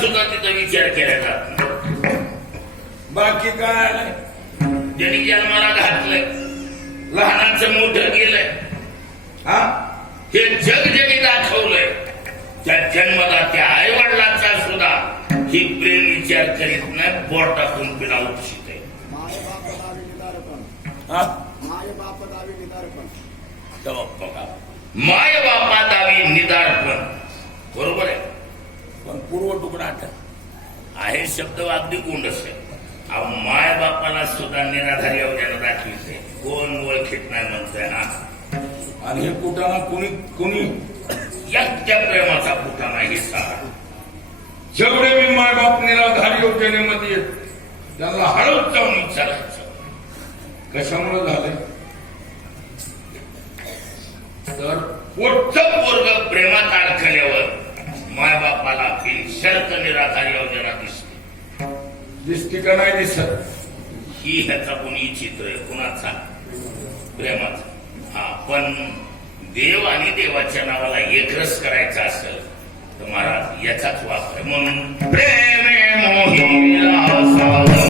सुद्धा तिथं विचार केला. जात नाही बाकी काय? आलंय ज्यांनी जन्माला घातलंय लहानाचं मोठं केलंय हा? हे जग ज्यांनी दाखवलंय त्या जन्मदात्या आई वडिलांचा सुद्धा ही प्रेम विचार करीत नाही बोट टाकून पिना उपशित आहे. माय बाप दावी निदारपण हा? माय बाप दावी निदारपण तेव्हा बघा माय बापा दावी निदारपण बरोबर आहे? पण पूर्व तुकडा आठव आहे शब्द अगदी गोंडस आहे अहो माय बापाला सुद्धा निराधारी योजना दाखविते कोण ओळखीत नाही म्हणतोय हा. आणि हे पुटाना कुणी कुणी? एकट्या प्रेमाचा फुटाणा हे सारा. जेवढे मी मायबाप निराधारी योजनेमध्ये त्यांना हळद जाऊन विचारायचं. कशामुळे झालंय? तर मोठं पोरग मायबापाला बिनशर्त निराधार योजना दिसते दिसती का नाही दिसत। ही ह्याचा कोणी चित्र आहे? कुणाचा? प्रेमाचा. हा पण देव आणि देवाच्या नावाला एकरस करायचा असेल तर महाराज याचाच वापर म्हणून प्रेमे